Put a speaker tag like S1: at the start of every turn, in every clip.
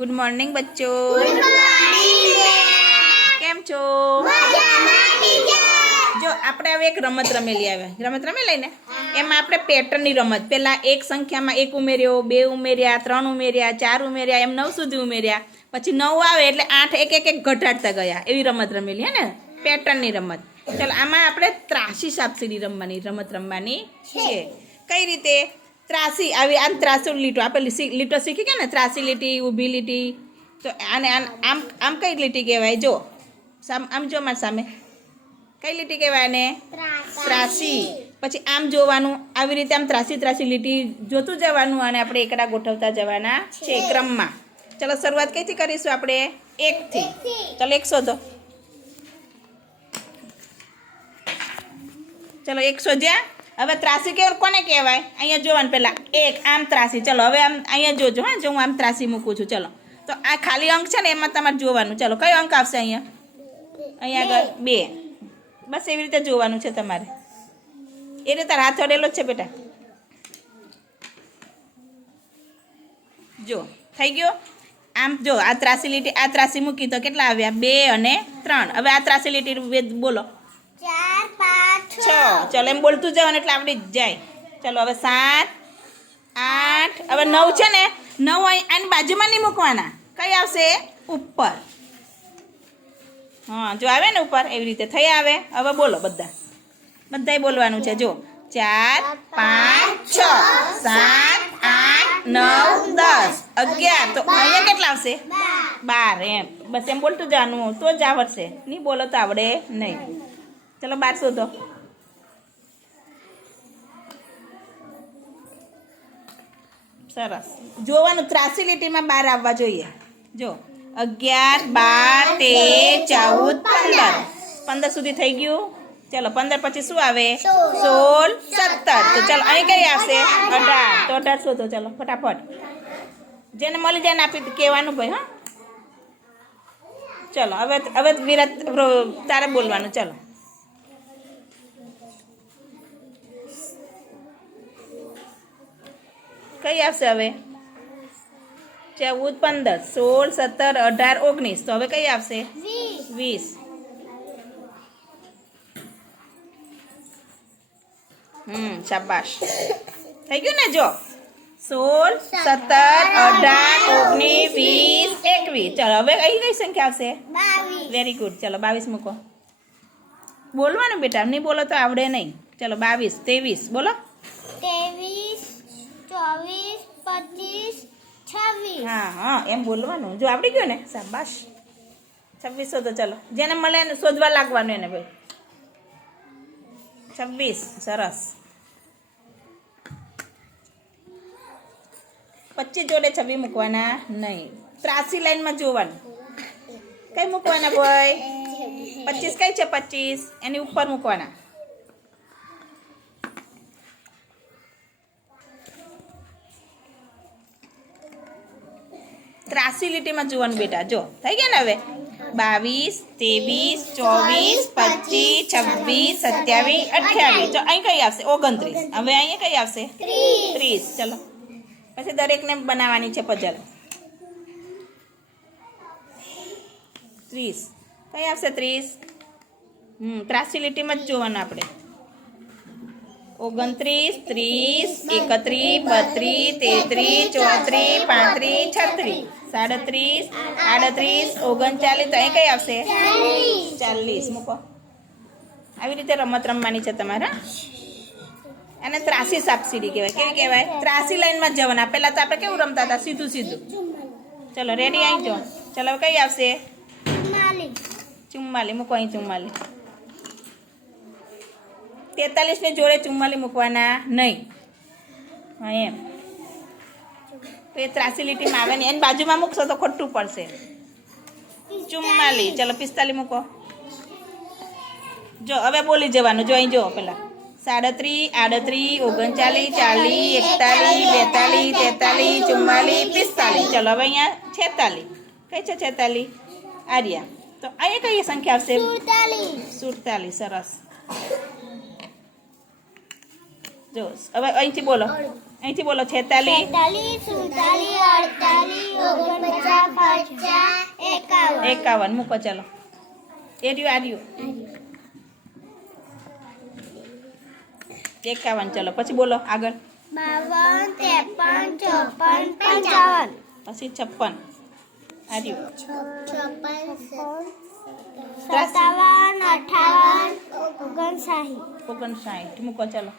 S1: Good morning બચ્ચો. કેમ છો? જો આપણે હવે એક રમત રમેલી આવે. રમત રમેલી ને? એમાં આપણે પેટર્નની રમત. પહેલાં એક સંખ્યામાં એક ઉમેર્યો બે ઉમેર્યા ત્રણ ઉમેર્યા ચાર ઉમેર્યા એમ નવ સુધી ઉમેર્યા. પછી નવ આવે એટલે આઠ એક એક એક ઘટાડતા ગયા. એવી રમત રમેલી હે ને? પેટર્નની રમત. ચાલો આમાં આપણે ત્રાસી સાપસીડી રમવાની રમત રમવાની છે. કઈ રીતે? ત્રાસી આવી આમ ત્રાસુ લીટો આપણે લીટો શીખી ગયા ને? ત્રાસી લીટી ઊભી લીટી તો આને આમ આમ કઈ લીટી કહેવાય? જો સામ આમ જો મારી સામે. કઈ લીટી કહેવાય ને ત્રાસી. પછી આમ જોવાનું આવી રીતે આમ ત્રાસી ત્રાસી લીટી જોતું જવાનું અને આપણે એકડા ગોઠવતા જવાના છે ક્રમમાં. ચલો શરૂઆત કઈથી કરીશું આપણે? એકથી. ચલો એક શોધો. ચલો એક શોધ્યા? હવે ત્રાસી કે કોને કહેવાય? અહીંયા જોવાનું પહેલાં. એક, આમ ત્રાસી. ચલો, હવે આમ અહીંયા જોજો હા, જો હું આમ ત્રાસી મૂકું છું. ચલો. તો આ ખાલી અંક છે ને, એમાં તમારે જોવાનું. ચલો, કયો અંક આવશે અહીંયા? અહીંયા આગળ બે. બસ એવી રીતે જોવાનું છે તમારે. એ રીતે હાથ અડેલો જ છે બેટા. જો, થઈ ગયો? આમ જો, આ ત્રાસી લીટી, આ ત્રાસી મૂકી તો કેટલા આવ્યા? બે અને ત્રણ. હવે આ ત્રાસી લીટી બોલો. છ. ચલો, એમ બોલતું જવાનું એટલે આવડી જ જાય. ચલો, હવે સાત, આઠ, હવે નવ છે ને, નવ અહીં આની બાજુમાં નહીં મૂકવાના. કઈ આવશે? ઉપર. હા, જો આવે ને ઉપર, એવી રીતે થઈ આવે. હવે બોલો બધા. બધાય બોલવાનું છે, જો. ચાર, પાંચ, છ, સાત, આઠ, નવ, દસ, અગિયાર. તો અહીંયા કેટલા આવશે? બાર એમ. બસ એમ બોલતું જવાનું. તો જ આવડશે. નહીં બોલો તો આવડે નહીં. ચલો, બાર શોધો. સરસ. જોવાનું ત્રાસી લીટીમાં બાર આવવા જોઈએ. જો અગિયાર બાર તેર ચૌદ પંદર. પંદર. સુધી થઈ ગયું? ચલો પંદર પછી શું આવે? સોળ સત્તર. તો ચાલો અહીં કઈ આવશે? અઢાર. તો અઢાર શોધો ચાલો ફટાફટ. જેને મળી જાય ને આપી કહેવાનું ભાઈ હા. ચલો હવે હવે વિરાટ તારે બોલવાનું ચલો. કઈ આવશે હવે? ચૌદ પંદર સોળ સત્તર અઢાર ઓગણીસ. તો હવે કઈ આવશે?
S2: વીસ.
S1: વીસ. હમ શાબાશ. થઈ ગયું ને જો? સોળ સત્તર અઢાર ઓગણીસ વીસ એકવીસ. ચલો હવે અહીં કઈ સંખ્યા આવશે?
S2: બાવીસ.
S1: વેરી ગુડ ચલો બાવીસ મૂકો. બોલવાનું બેટા નહીં બોલો તો આવડે નહીં. ચલો બાવીસ ત્રેવીસ. બોલો.
S2: ત્રેવીસ. ચોવીસ, પચીસ, છવ્વીસ.
S1: હા હા, એમ બોલવાનું. જો આવડી ગયું ને? શાબાશ. છવ્વીસ શોધો ચાલો. જેને મળે એને શોધવા લાગવાનું એને ભાઈ. છવ્વીસ, સરસ. પચીસ જોડે છવ્વીસ મૂકવાના નહીં. ત્રાસી લાઈનમાં જોવાનું. કઈ મૂકવાના ભાઈ પચીસ કઈ છે પચીસ? એની ઉપર મૂકવાના. ત્રાસી લીટીમાં જોવાનું બેટા જો થઈ ગયા ને હવે? બાવીસ ત્રેવીસ ચોવીસ પચીસ છવ્વીસ સત્યાવીસ અઠ્યાવીસ. તો અહીં કઈ આવશે? ઓગણત્રીસ. હવે અહીંયા કઈ આવશે?
S2: ત્રીસ.
S1: ત્રીસ. ચલો. પછી દરેકને બનાવવાની છે પજલ. ત્રીસ. કઈ આવશે? ત્રીસ. હમ ત્રાસી લીટીમાં જ જોવાનું આપણે. ઓગણત્રીસ ત્રીસ એકત્રીસ બત્રીસ તેત્રીસ ચોત્રીસ પાંત્રીસ છત્રીસ. સાડત્રીસ આડત્રીસ ઓગણચાલીસ. તો અહીં કઈ આવશે?
S2: ચાલીસ.
S1: મૂકો. આવી રીતે રમત રમવાની છે તમારે? અને ત્રાસી સાપસીડી કહેવાય. કેવી કહેવાય? ત્રાસી લાઈનમાં જ જવાના. પહેલાં તો આપણે કેવું રમતા હતા? સીધું સીધું. ચલો રેડી આવી જાઓ ચલો કઈ આવશે? ચુમ્માલી મૂકો અહીં ચુમ્માલી તેતાલીસની જોડે ચુમ્માલી મૂકવાના નહીં. એમ. તો એ ત્રાસી લીટીમાં આવે ને એની બાજુમાં મૂકશો તો ખોટું પડશે. ચુમ્માલી ચલો પિસ્તાલી મૂકો. જો હવે બોલી જવાનું. જો અહીં જો પેલા. સાડત્રીસ આડત્રીસ ઓગણચાલીસ ચાલીસ એકતાલીસ બેતાલીસ તેતાલીસ ચુમ્માલીસ પિસ્તાલીસ. ચલો હવે અહીંયા છેતાલીસ. કઈ છે છેતાલીસ? આર્યા. તો અહીંયા કઈ સંખ્યા આવશે?
S2: સુડતાલીસ.
S1: સરસ. જો હવે અહીંથી બોલો. અહીંથી બોલો
S2: પચાસ એકાવન.
S1: મૂકો ચાલો. એ રહ્યું આ રહ્યું એકાવન ચલો. પછી બોલો આગળ.
S2: બાવન ત્રેપન ચોપન પંચાવન.
S1: પછી છપ્પન. આ રહ્યું
S2: સત્તાવન અઠાવન ઓગણસાઠ.
S1: ઓગણસાઠ. મૂકો ચલો.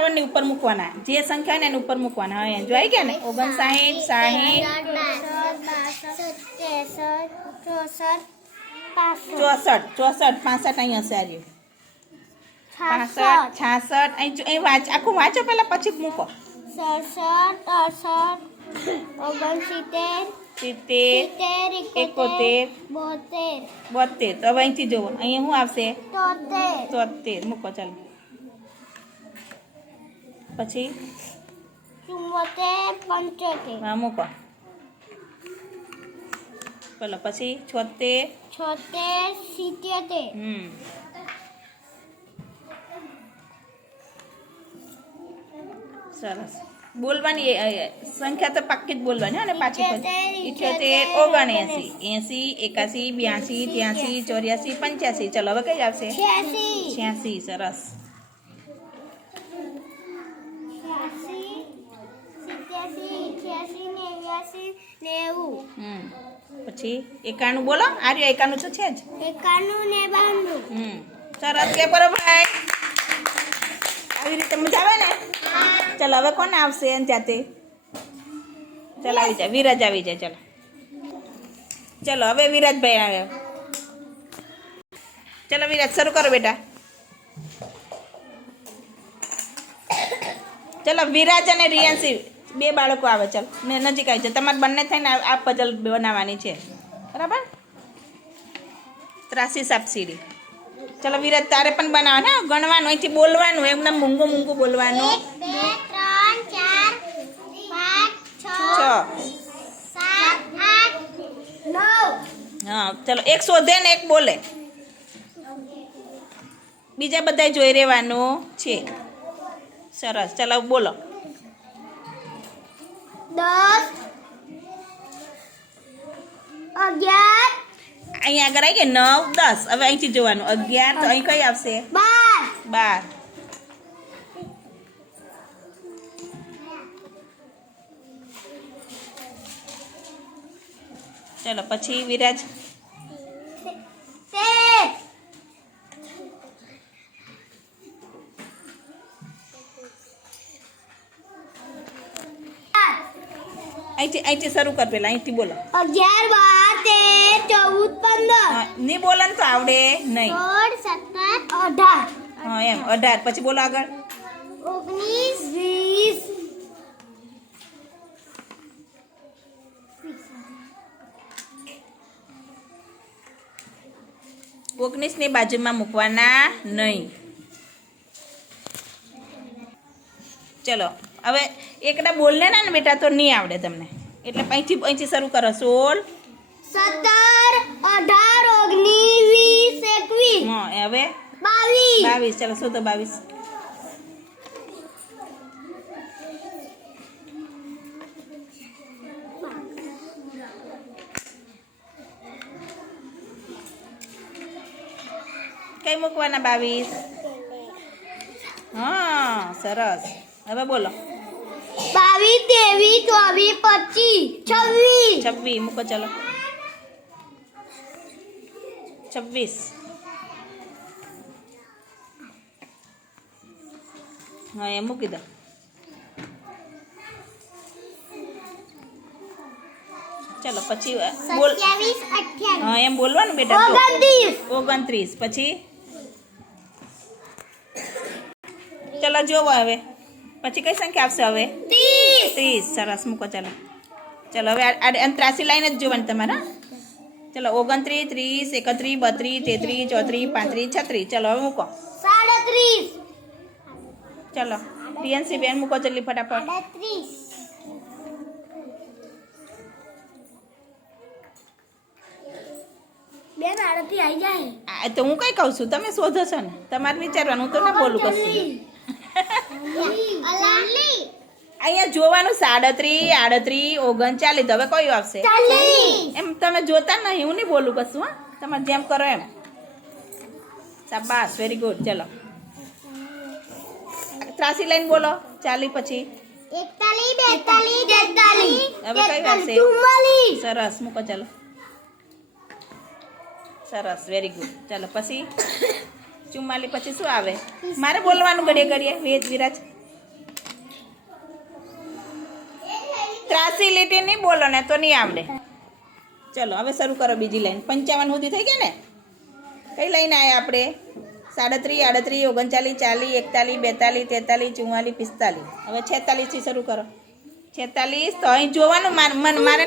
S1: અઠ્ઠાવનની ઉપર મૂકવાના. જે સંખ્યા હોય ને એની ઉપર મૂકવાના. હવે જો આવી ગયા ને? ઓગણસાઠ સાહીઠ
S2: ચોસઠ
S1: ચોસઠ પાસઠ અહીં હશે આ પાસઠ
S2: છાસઠ
S1: છાસઠ અહીં અહીં વાંચ આખું વાંચો પહેલાં પછી મૂકો.
S2: સડસઠ અડસઠ ઓગણસિત્તેર
S1: સિત્તેર એકોતેર
S2: બોતેર.
S1: બોતેર. તો હવે અહીંથી જોવો. અહીંયા શું આવશે?
S2: તોતેર.
S1: તોતેર. મૂકો ચાલો. પછી?
S2: ચુમ્મોતેર પંચોતેર.
S1: હા મૂકો. બોલો પછી છોતેર?
S2: છોતેર સિત્યોતેર.
S1: હમ. સરસ. બોલવાની એ- એ- સંખ્યા તો પાક્કી જ બોલવાની હો ને પાછી.
S2: ઇઠ્યોતેર,
S1: ઇઠ્યોતેર ઓગણએંસી. એંસી એકાસી બ્યાસી ત્યાસી ચોર્યાસી પંચ્યાસી. ચલો હવે કઈ આવશે?
S2: છ્યાસી.
S1: છ્યાસી સરસ.
S2: નેવું.
S1: હમ. પછી એકાણું બોલો. આર્ય એકાણું તો છે જ
S2: એકાણું ને બાણું.
S1: હમ. સરસ કે બરોબર આવી રીતે મજા આવે ને? ચલો હવે કોને આવશે એને જાતે? ચલો આવી જાય. વિરાજ આવી જાય ચલો. ચલો હવે વિરાજભાઈ આવે. ચલો વિરાજ શરૂ કરો બેટા. ચલો વિરાજ અને રિયાન્સી બે બાળકો આવે ચાલ. ને નજીક આવી જાય તમારે બંને થઈને આ પઝલ બનાવવાની છે. બરાબર? ત્રાસી સાપ સીડી. ચલો વિરાજ તારે પણ બનાવો ને ગણવાનું અહીંથી બોલવાનું એમને મૂંગું મૂંગું બોલવાનું. હા ચલો એક શોધે ને એક બોલે. બીજા બધા જોઈ રહેવાનું છે. સરસ. ચલો બોલો.
S2: દસ અગિયાર
S1: અહીંયા આગળ આવી ગયા નવ દસ. હવે અહીંથી જોવાનું. અગિયાર તો અહીં કઈ આવશે?
S2: બાર.
S1: બાર. ચલો પછી વિરાજ.
S2: તેર.
S1: અહીંથી અહીંથી શરૂ કર પેલા અહીંથી બોલો.
S2: અગિયાર બાર તેર ચૌદ પંદર.
S1: ને બોલે તો આવડે નહીં.
S2: સોળ સત્તર અઢાર.
S1: હા એમ અઢાર. પછી બોલો આગળ.
S2: ઓગણીસ વીસ.
S1: ઓગણીસની બાજુમાં મૂકવાના નહીં. ચલો. હવે એકડા બોલને ના ને બેટા તો નહીં આવડે તમને. એટલે અહીંથી અહીંથી શરૂ કરો સોળ
S2: સત્તર અઢાર ઓગણીસ વીસ એકવીસ.
S1: હા હવે
S2: બાવીસ.
S1: બાવીસ. ચાલો શું તો બાવીસ. કઈ મૂકવાના બાવીસ? હા સરસ. હવે બોલો.
S2: બાવીસ ત્રેવીસ ચોવીસ પચીસ છવ્વીસ.
S1: છવ્વીસ મૂકો ચાલો. છવ્વીસ. હા એ મૂકી દો. ચલો પછી બોલ. હા એમ બોલવાનું બેટા
S2: ઓગણત્રીસ.
S1: ઓગણત્રીસ પછી? ચલો જોવો હવે. પછી કઈ સંખ્યા આવશે હવે
S2: ત્રીસ
S1: ત્રીસ સરસ મૂકો ચાલો ચલો હવે આ- આ ત્રાસી લાઈન જ જોવાની તમારે હા? ચલો ઓગણત્રીસ ત્રીસ એકત્રીસ બત્રીસ તેત્રીસ ચોત્રીસ પાંત્રીસ છત્રીસ ચલો હવે મૂકો
S2: સાડત્રીસ
S1: ચલો રિયન્સી બેન મૂકો જલ્દી ફટાફટ
S2: આડત્રીસ બેન આડત્રીસ આવી જાય
S1: આ તો હું કઈ કહું છું તમે શોધો છો ને તમારે વિચારવાનું હું તો ના બોલું કશું અહીંયા જોવાનું સાડત્રીસ આડત્રીસ ઓગણચાલીસ. હવે કયું આવશે? એમ તમે જોતા નહીં હું નહીં બોલું કશું હા. તમે જેમ કરો એમ. શાબાશ વેરી ગુડ ચલો. ત્રાસી લાઈન બોલો ચાલી પછી. હવે કઈ આવશે? સરસ મૂકો ચાલો. સરસ વેરી ગુડ ચાલો પછી. ચુમ્માલી પછી શું આવે? મારે બોલવાનું ઘડીએ ઘડીએ. વેદ વિરાજ. ત્રાસી લીટી નહીં બોલો ને તો નહીં આવડે. ચલો હવે શરૂ કરો બીજી લાઈન. પંચાવન સુધી થઈ ગયા ને? કઈ લાઈન આવ્યા આપણે? સાડત્રીસ આડત્રીસ ઓગણચાલીસ ચાલીસ એકતાલીસ બેતાલીસ તેતાલીસ ચુમ્માલીસ પિસ્તાલીસ. હવે છેતાલીસથી શરૂ કરો. છેતાલીસ તો અહીં જોવાનું મન મારે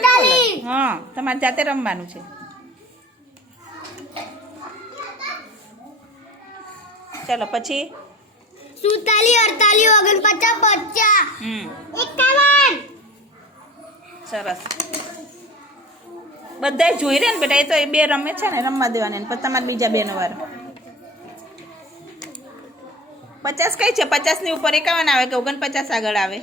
S1: હા તમારે જાતે રમવાનું છે. ચલો પછી?
S2: સુતાલીસ અડતાલીસ ઓગણ પચાસ.
S1: પચાસ
S2: એકાવન.
S1: સરસ. બધાય જોઈ રહ્યા ને બેટા એ તો એ બે રમે છે ને રમવા દેવાને પછી તમારે બીજા બેનો વાર. પચાસ કઈ છે? પચાસની ઉપર એકાવન આવે કે ઓગણપચાસ આગળ આવે?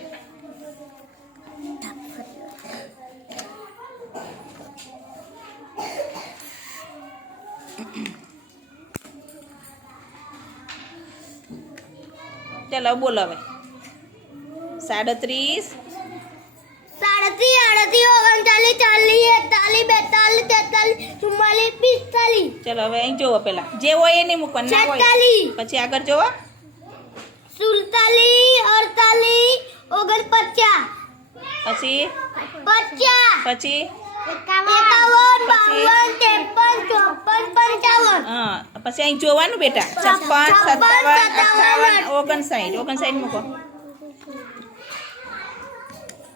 S1: ચલો બોલો હવે. સાડત્રીસ.
S2: સાડત્રીસ અડત્રીસ ઓગણચાલીસ ચાલીસ એકતાલીસ બેતાલીસ તેતાલીસ ચુમ્માલીસ પિસ્તાલીસ.
S1: ચલો હવે અહીં જોવો પેલા. જે હોય એ નહીં મૂકવાનું ના હોય. પછી આગળ જોવો.
S2: સુડતાલીસ અડતાલીસ ઓગણપચાસ.
S1: પછી?
S2: પચાસ.
S1: પછી? પછી અહીં જોવાનું બેટા. છપ્પન સત્તાવન અઠાવન ઓગણસાઠ. ઓગણસાઠ મૂકો.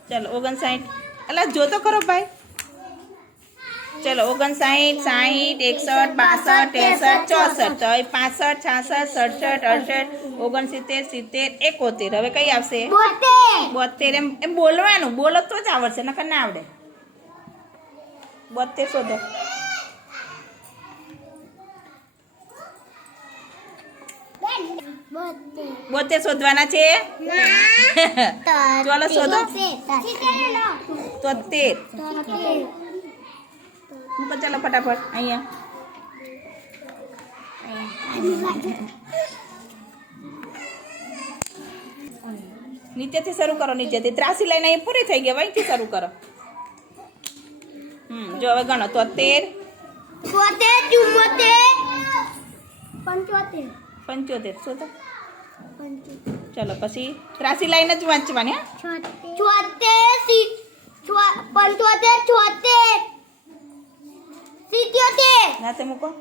S1: ચલો ઓગણસાઠ. એટલે જોતો ખરો ભાઈ. ચલો ઓગણસાઠ સાઠ એકસઠ બાસઠ ત્રેસઠ ચોસઠ. તો હવે પાસઠ છાસઠ સડસઠ અડસઠ ઓગણસિત્તેર સિત્તેર એકોતેર. હવે કઈ આવશે?
S2: બોતેર.
S1: બોતેર. એમ એમ બોલવાનું. બોલો તો જ આવડશે નકર ના આવડે. બોતેર શોધો.
S2: બોતેર
S1: શોધવાના છે? ચાલો શોધો. તોતેર મૂકો ચાલો ફટાફટ અહીંયા. નીચેથી શરૂ કરો નીચેથી. ત્રાસી લઈને અહીંયા પૂરી થઈ ગયા અહીંથી શરૂ કરો. જો હવે ગણો તોતેર.
S2: તોતેર ચુમ્મોતેર પંચોતેર.
S1: પંચોતેર શોધો ચલો પછી ત્રાસી લાઈન જ વાંચવાની હા?
S2: છો- પંચોતેર છોતેર. સિત્યોતેર.
S1: રાતે મૂકો.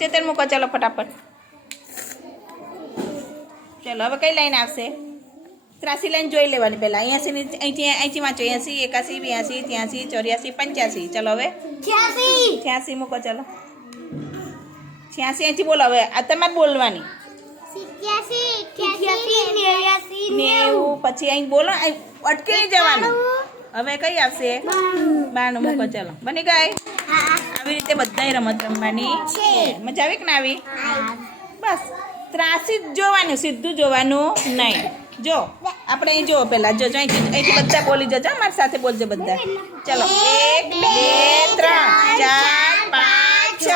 S1: સિત્તેર મૂકો ચાલો ફટાફટ. ચાલો હવે કઈ લાઈન આવશે? ત્રાસી લાઈન જોઈ લેવાની પહેલાં. અહીંયાથી ની- અહીંથી અહીંથી વાંચો. એંસી એકાસી બ્યાસી ત્યાંસી ચોર્યાસી પંચ્યાસી ચલો હવે.
S2: છ્યાસી
S1: છ્યાસી મૂકો ચલો. છ્યાસી અહીંથી બોલો હવે. આ તમારે બોલવાની. નેવું પછી અહીં બોલો અહીં અટકી નહીં જવાનું હવે કઈ આવશે? બાણું મૂકો ચાલો. બની ગઈ? આવી રીતે બધાય રમત રમવાની છે. મજા આવી કે ના આવી? બસ. ત્રાસી જ જોવાનું સીધું જોવાનું નહીં. જો આપણે અહીં જુઓ પેલા જો જો અહીંથી અહીંથી બધા બોલી જજો મારી સાથે બોલજો બધા. ચલો એક બે ત્રણ ચાર પાંચ છ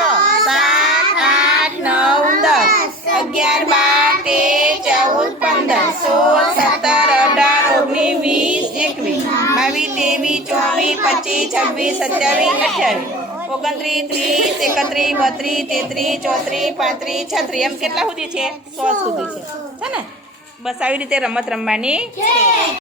S1: સાત આઠ નવ દસ અગિયાર બાર તેર ચૌદ પંદર સોળ સત્તર અઢાર ઓગણીસ વીસ એકવીસ બાવીસ ત્રેવીસ ચોવીસ પચીસ છવ્વીસ સત્યાવીસ અઠ્યાવીસ. ઓગણત્રીસ ત્રીસ એકત્રીસ બત્રીસ, તેત્રીસ, ચોત્રીસ, પાંત્રીસ, છત્રીસ, એમ કેટલા સુધી છે? સો સુધી છે. હે ને? બસ આવી રીતે રમત રમવાની